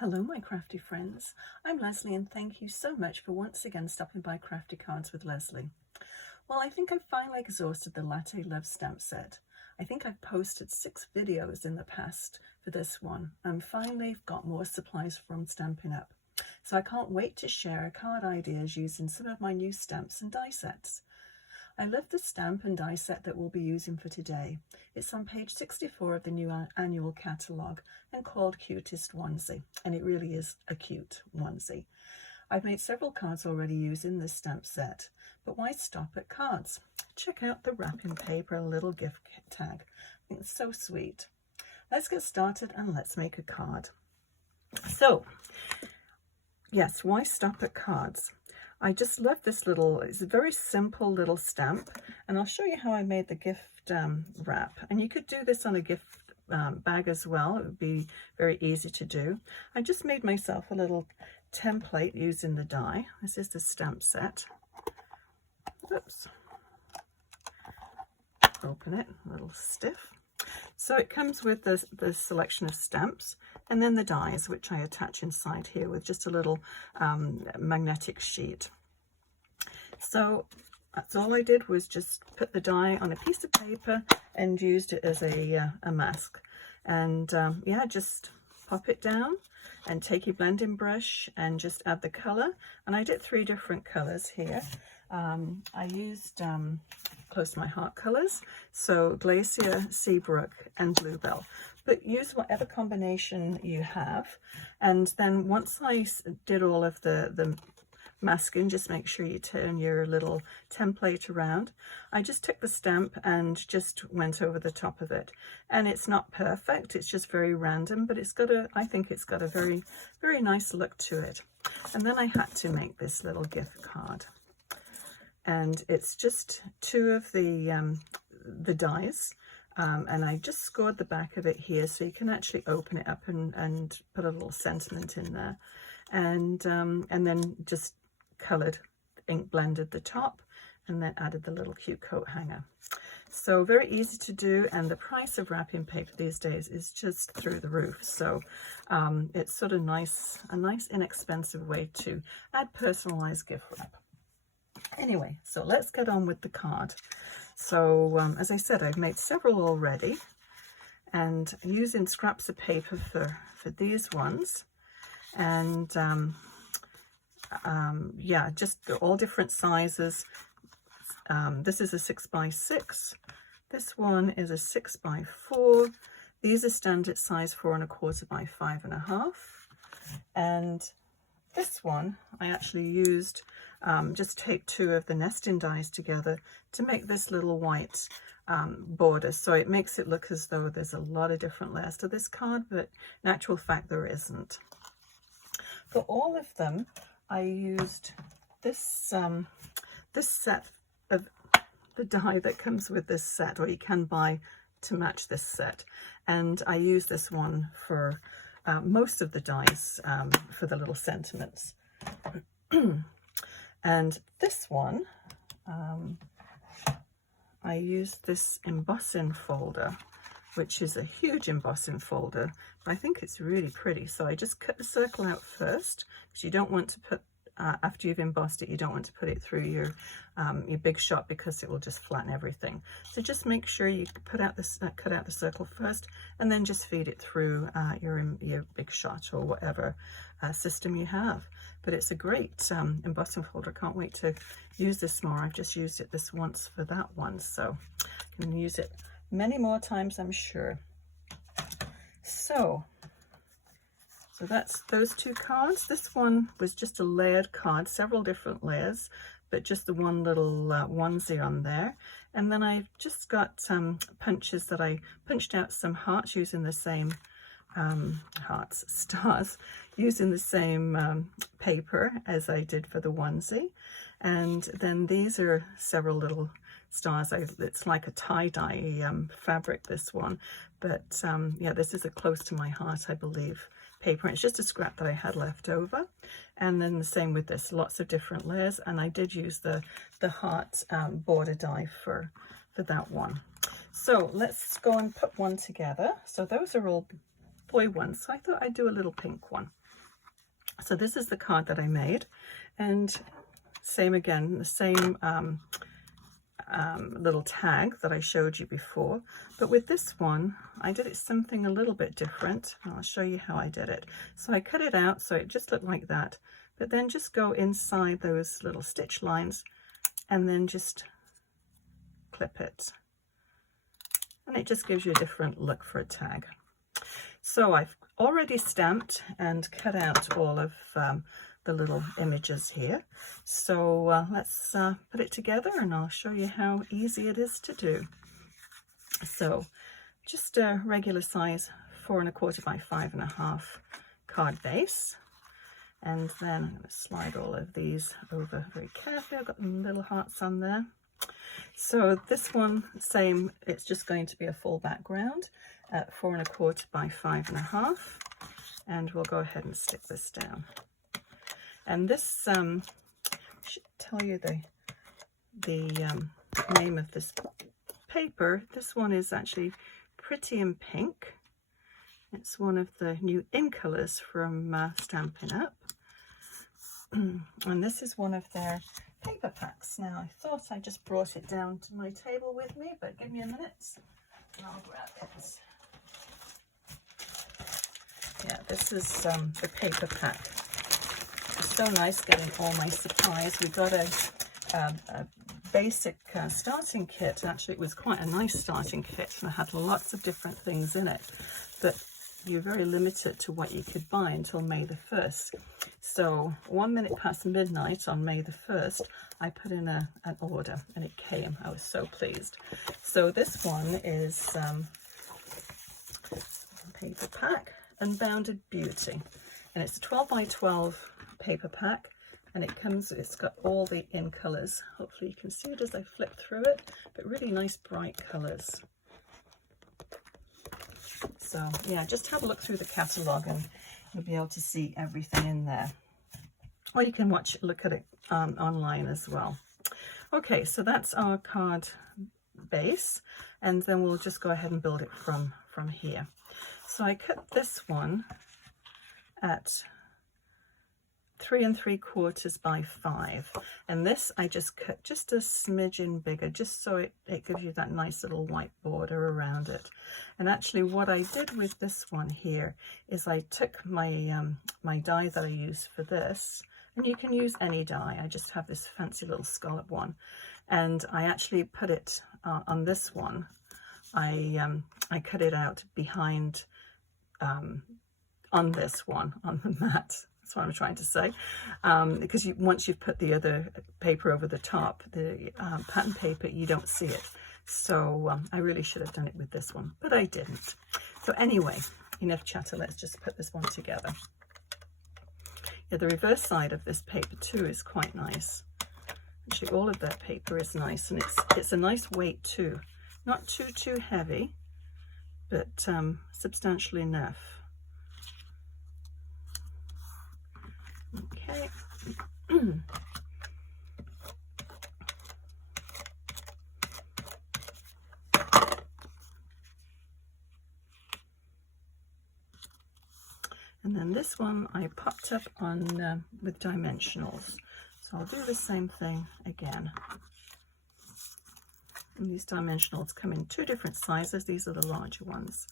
Hello my crafty friends, I'm Lesley and thank you so much for once again stopping by Crafty Cards with Lesley. Well, I think I've finally exhausted the Latte Love stamp set. I think I've posted 6 videos in the past for this one and finally got more supplies from Stampin Up. So I can't wait to share card ideas using some of my new stamps and die sets. I love the stamp and die set that we'll be using for today. It's on page 64 of the new annual catalogue and called Cutest Onesie, and it really is a cute onesie. I've made several cards already using this stamp set, but why stop at cards? Check out the wrapping paper, a little gift tag. I think it's so sweet. Let's get started and let's make a card. So, yes, why stop at cards? I just love this little, it's a very simple little stamp, and I'll show you how I made the gift wrap. And you could do this on a gift bag as well. It would be very easy to do. I just made myself a little template using the die. This is the stamp set. Oops. Open it, a little stiff. So it comes with the selection of stamps and then the dies, which I attach inside here with just a little magnetic sheet. So that's all I did, was just put the die on a piece of paper and used it as a mask. And yeah, just pop it down and take your blending brush and just add the color. And I did 3 different colors here. I used close to my heart colors, so Glacier, Seabrook and Bluebell, but use whatever combination you have. And then once I did all of the masking, just make sure you turn your little template around. I just took the stamp and just went over the top of it, and it's not perfect, it's just very random, but it's got I think it's got a very, very nice look to it. And then I had to make this little gift card. And it's just 2 of the dies, and I just scored the back of it here so you can actually open it up and put a little sentiment in there, and then just coloured, ink blended the top, and then added the little cute coat hanger. So very easy to do, and the price of wrapping paper these days is just through the roof. So it's sort of a nice inexpensive way to add personalised gift wrap. Anyway, so let's get on with the card. So as I said, I've made several already, and using scraps of paper for these ones, and yeah, just all different sizes. This is a 6x6. This one is a 6x4. These are standard size 4 1/4 by 5 1/2, and this one I actually used just take 2 of the nesting dies together to make this little white border. So it makes it look as though there's a lot of different layers to this card, but in actual fact there isn't. For all of them, I used this this set of the die that comes with this set, or you can buy to match this set. And I use this one for most of the dies for the little sentiments. And this one, I used this embossing folder, which is a huge embossing folder, but I think it's really pretty. So I just cut the circle out first, because you don't want to put, after you've embossed it, you don't want to put it through your big shot, because it will just flatten everything. So just make sure you cut out the circle first, and then just feed it through your big shot or whatever system you have. But it's a great embossing folder. Can't wait to use this more. I've just used it this once for that one, so I can use it many more times, I'm sure. So that's those 2 cards. This one was just a layered card, several different layers, but just the one little onesie on there. And then I've just got some punches that I punched out some hearts using the same stars, using the same paper as I did for the onesie. And then these are several little stars. It's like a tie-dye fabric, this one, but yeah, this is a close to my heart, I believe, paper. And it's just a scrap that I had left over. And then the same with this, lots of different layers, and I did use the heart border die for that one. So let's go and put one together. So those are all boy ones, so I thought I'd do a little pink one. So this is the card that I made, and same again, the same little tag that I showed you before, but with this one I did it something a little bit different. I'll show you how I did it. So I cut it out so it just looked like that, but then just go inside those little stitch lines and then just clip it, and it just gives you a different look for a tag. So I've already stamped and cut out all of the little images here. So let's put it together and I'll show you how easy it is to do. So just a regular size 4 1/4 by 5 1/2 card base. And then I'm going to slide all of these over very carefully. I've got little hearts on there. So this one, same, it's just going to be a full background at 4 1/4 by 5 1/2, and we'll go ahead and stick this down. And this should tell you the name of this paper. This one is actually Pretty in Pink. It's one of the new in colors from Stampin Up. And this is one of their paper packs. Now I thought I just brought it down to my table with me, but give me a minute and I'll grab it. Yeah, this is the paper pack. It's so nice getting all my supplies. We got a basic starting kit. Actually, it was quite a nice starting kit, and I had lots of different things in it, but you're very limited to what you could buy until May the 1st. So 1 minute past midnight on May the 1st, I put in an order and it came. I was so pleased. So this one is paper pack, Unbounded Beauty, and it's a 12 by 12 paper pack, and it's got all the in colors. Hopefully you can see it as I flip through it, but really nice bright colors. So yeah, just have a look through the catalogue and you'll be able to see everything in there. Or you can look at it online as well. Okay, so that's our card base, and then we'll just go ahead and build it from here. So I cut this one at 3 3/4 by 5, and this I just cut just a smidgen bigger, just so it gives you that nice little white border around it. And actually what I did with this one here is I took my my die that I use for this, and you can use any die, I just have this fancy little scallop one, and I actually put it on this one. I cut it out behind on this one, on the mat. That's what I'm trying to say, because once you've put the other paper over the top, the pattern paper, you don't see it. So I really should have done it with this one, but I didn't. So anyway, enough chatter, let's just put this one together. Yeah, the reverse side of this paper too is quite nice. Actually, all of that paper is nice, and it's a nice weight too. Not too heavy, but substantial enough. Okay. And then this one I popped up on with dimensionals. So I'll do the same thing again. And these dimensionals come in 2 different sizes. These are the larger ones.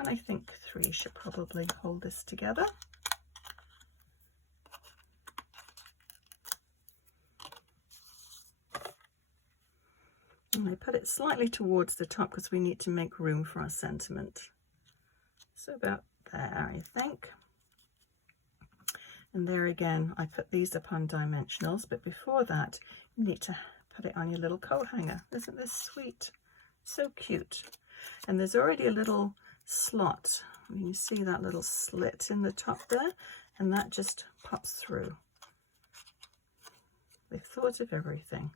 And I think 3 should probably hold this together. And I put it slightly towards the top because we need to make room for our sentiment. So about there, I think. And there again, I put these up on dimensionals, but before that, you need to put it on your little coat hanger. Isn't this sweet? So cute. And there's already a little slot. You see that little slit in the top there, and that just pops through. They've thought of everything.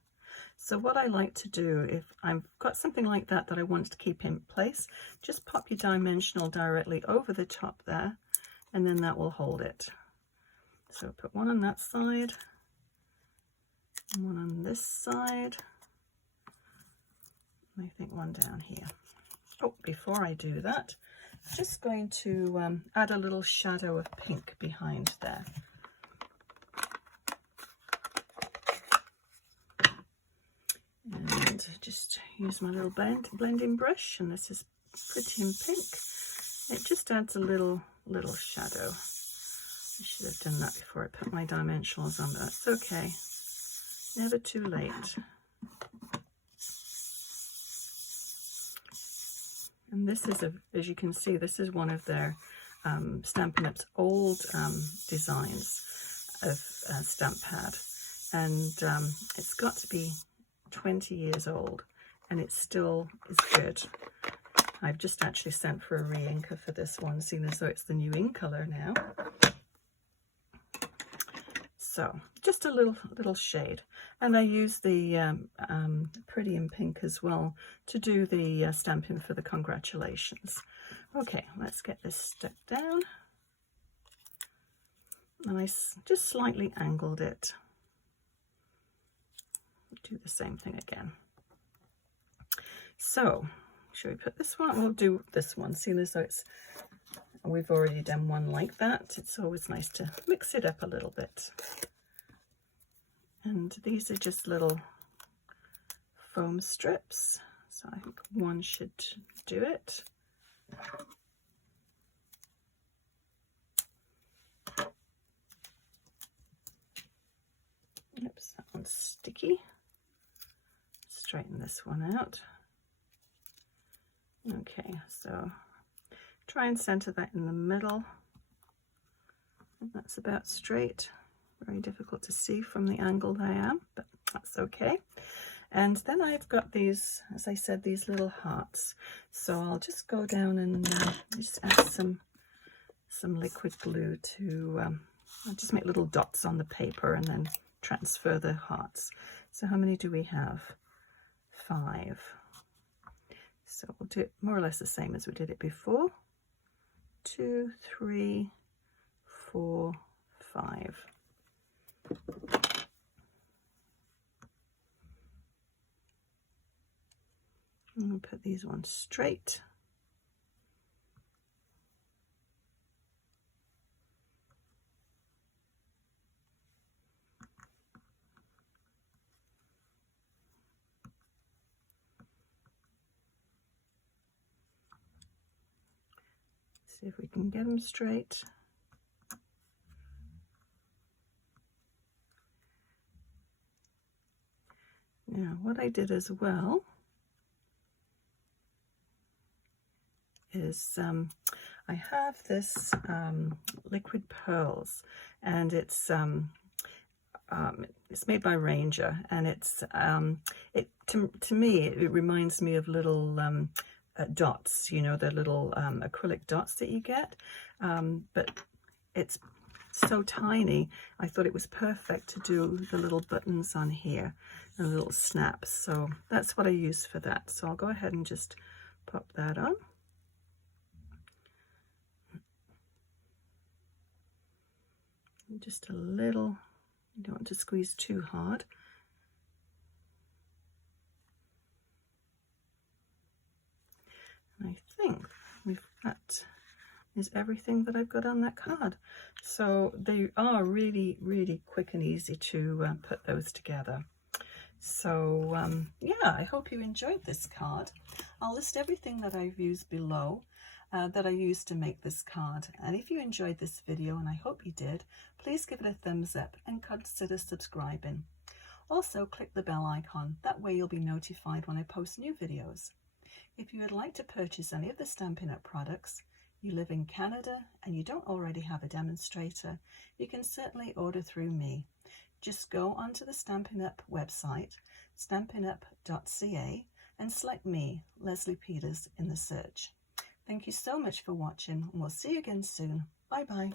So what I like to do, if I've got something like that I want to keep in place, just pop your dimensional directly over the top there, and then that will hold it. So put one on that side, and one on this side, and I think one down here. Oh, before I do that, I'm just going to add a little shadow of pink behind there. And just use my little blending brush, and this is pretty in pink. It just adds a little shadow. I should have done that before I put my dimensionals on, but that's okay. Never too late. And this is, as you can see, this is one of their Stampin' Up's old designs of stamp pad. And it's got to be 20 years old, and it still is good. I've just actually sent for a re-inker for this one, seeing as though it's the new ink color now. So just a little shade, and I use the Pretty in Pink as well to do the stamping for the congratulations. Okay, let's get this stuck down. And I just slightly angled it. Do the same thing again. So should we put this one? We'll do this one, seeing as though we've already done one like that. It's always nice to mix it up a little bit. And these are just little foam strips, so I think one should do it. Oops, that one's sticky. Straighten this one out. Okay, so try and center that in the middle. That's about straight. Very difficult to see from the angle I am, but that's okay. And then I've got these, as I said, these little hearts. So I'll just go down and just add some liquid glue to, I'll just make little dots on the paper and then transfer the hearts. So how many do we have? 5. So we'll do it more or less the same as we did it before. 2, 3, 4, 5. I'm going to put these ones straight. See if we can get them straight. Now, what I did as well is I have this liquid pearls, and it's made by Ranger, and it's to me it reminds me of little dots, you know, the little acrylic dots that you get, but it's so tiny. I thought it was perfect to do the little buttons on here and little snaps, so that's what I use for that. So I'll go ahead and just pop that on. Just a little, you don't want to squeeze too hard. And I think that is everything that I've got on that card. So they are really, really quick and easy to put those together. So yeah, I hope you enjoyed this card. I'll list everything that I've used below that I used to make this card. And if you enjoyed this video, and I hope you did, please give it a thumbs up and consider subscribing. Also, click the bell icon. That way you'll be notified when I post new videos. If you would like to purchase any of the Stampin' Up products, you live in Canada and you don't already have a demonstrator, you can certainly order through me. Just go onto the Stampin' Up website, stampinup.ca, and select me, Lesley Peters, in the search. Thank you so much for watching, and we'll see you again soon. Bye bye.